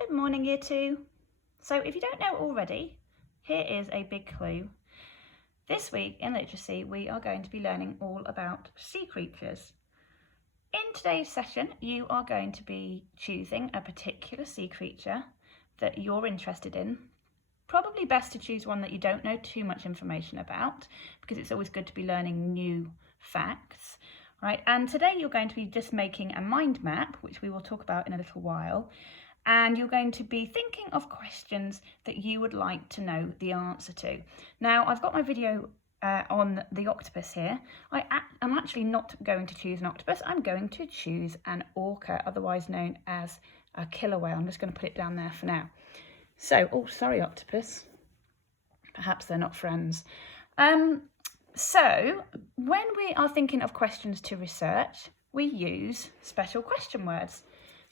Good morning, Year 2. So if you don't know already, here is a big clue. This week in literacy, we are going to be learning all about sea creatures. In today's session, you are going to be choosing a particular sea creature that you're interested in. Probably best to choose one that you don't know too much information about, because it's always good to be learning new facts. Right? And today you're going to be just making a mind map, which we will talk about in a little while. And you're going to be thinking of questions that you would like to know the answer to. Now, I've got my video on the octopus here. I'm actually not going to choose an octopus. I'm going to choose an orca, otherwise known as a killer whale. I'm just going to put it down there for now. So, oh, sorry, octopus. Perhaps they're not friends. So, when we are thinking of questions to research, we use special question words.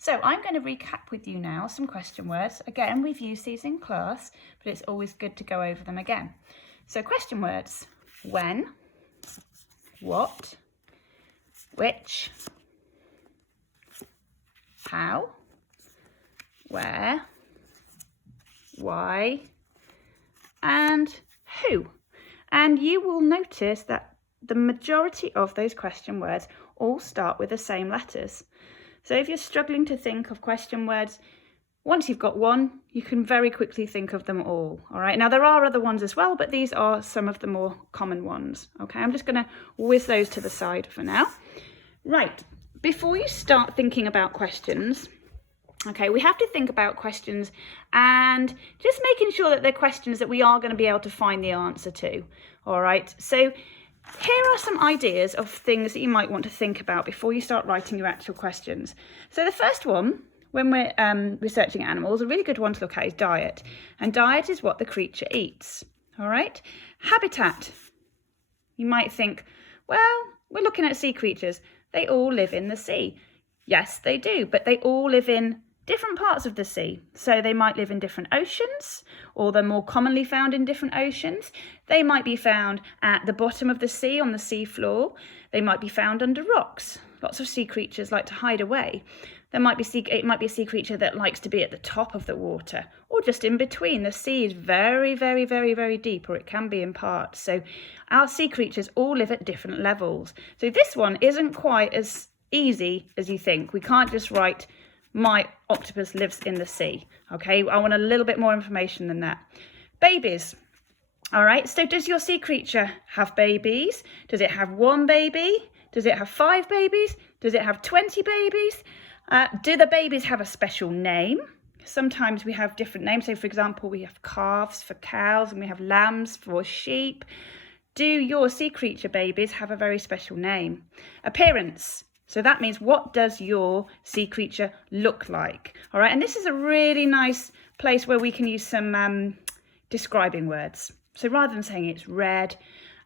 So I'm going to recap with you now some question words. Again, we've used these in class, but it's always good to go over them again. So question words: when, what, which, how, where, why, and who. And you will notice that the majority of those question words all start with the same letters. So if you're struggling to think of question words, once you've got one, you can very quickly think of them all. All right. Now, there are other ones as well, but these are some of the more common ones. Okay. I'm just going to whiz those to the side for now. Right. Before you start thinking about questions, okay, we have to think about questions and just making sure that they're questions that we are going to be able to find the answer to. All right. So here are some ideas of things that you might want to think about before you start writing your actual questions. So the first one, when we're researching animals, a really good one to look at is diet. And diet is what the creature eats. All right. Habitat. You might think, well, we're looking at sea creatures. They all live in the sea. Yes, they do, but they all live in different parts of the sea. So they might live in different oceans, or they're more commonly found in different oceans. They might be found at the bottom of the sea, on the sea floor. They might be found under rocks. Lots of sea creatures like to hide away. It might be a sea creature that likes to be at the top of the water, or just in between. The sea is very, very, very, very deep, or it can be in parts. So our sea creatures all live at different levels. So this one isn't quite as easy as you think. We can't just write my octopus lives in the sea. Okay, I want a little bit more information than that. Babies. All right, so does your sea creature have babies? Does it have one baby? Does it have 5 babies? Does it have 20 babies? Do the babies have a special name? Sometimes we have different names. So for example, we have calves for cows and we have lambs for sheep. Do your sea creature babies have a very special name? Appearance. So that means, what does your sea creature look like? All right, and this is a really nice place where we can use some describing words. So rather than saying it's red,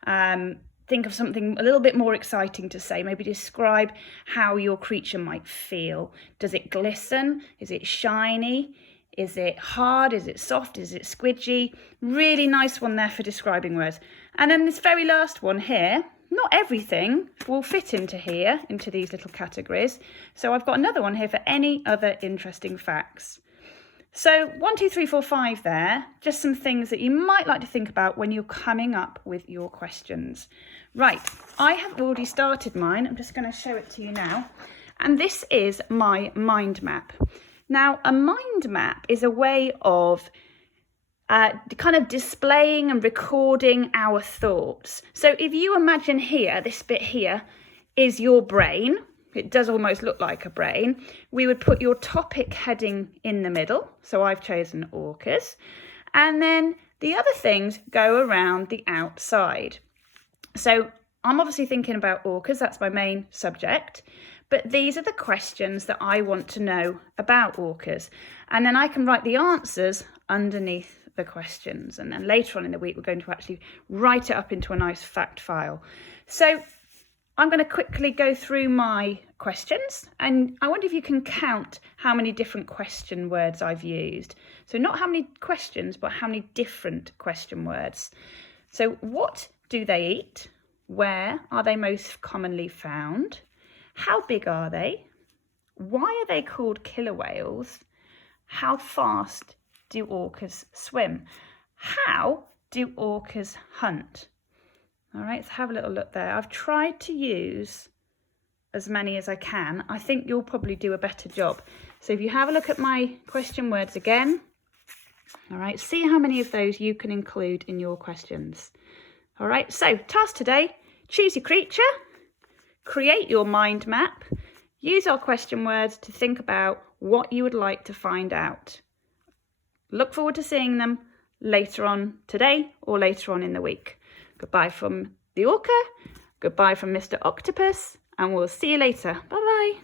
think of something a little bit more exciting to say. Maybe describe how your creature might feel. Does it glisten? Is it shiny? Is it hard? Is it soft? Is it squidgy? Really nice one there for describing words. And then this very last one here. Not everything will fit into here, into these little categories. So I've got another one here for any other interesting facts. So 1, 2, 3, 4, 5 there, just some things that you might like to think about when you're coming up with your questions. Right, I have already started mine. I'm just going to show it to you now. And this is my mind map. Now, a mind map is a way of kind of displaying and recording our thoughts. So if you imagine here, this bit here is your brain. It does almost look like a brain. We would put your topic heading in the middle. So I've chosen orcas. And then the other things go around the outside. So I'm obviously thinking about orcas. That's my main subject. But these are the questions that I want to know about orcas. And then I can write the answers underneath the questions, and then later on in the week we're going to actually write it up into a nice fact file. So I'm going to quickly go through my questions, and I wonder if you can count how many different question words I've used. So not how many questions, but how many different question words. So what do they eat? Where are they most commonly found? How big are they? Why are they called killer whales? How fast do orcas swim? How do orcas hunt? All right, let's have a little look there. I've tried to use as many as I can. I think you'll probably do a better job. So if you have a look at my question words again, all right, see how many of those you can include in your questions. All right, so task today, choose your creature, create your mind map, use our question words to think about what you would like to find out. Look forward to seeing them later on today or later on in the week. Goodbye from the orca, goodbye from Mr. Octopus, and we'll see you later. Bye-bye.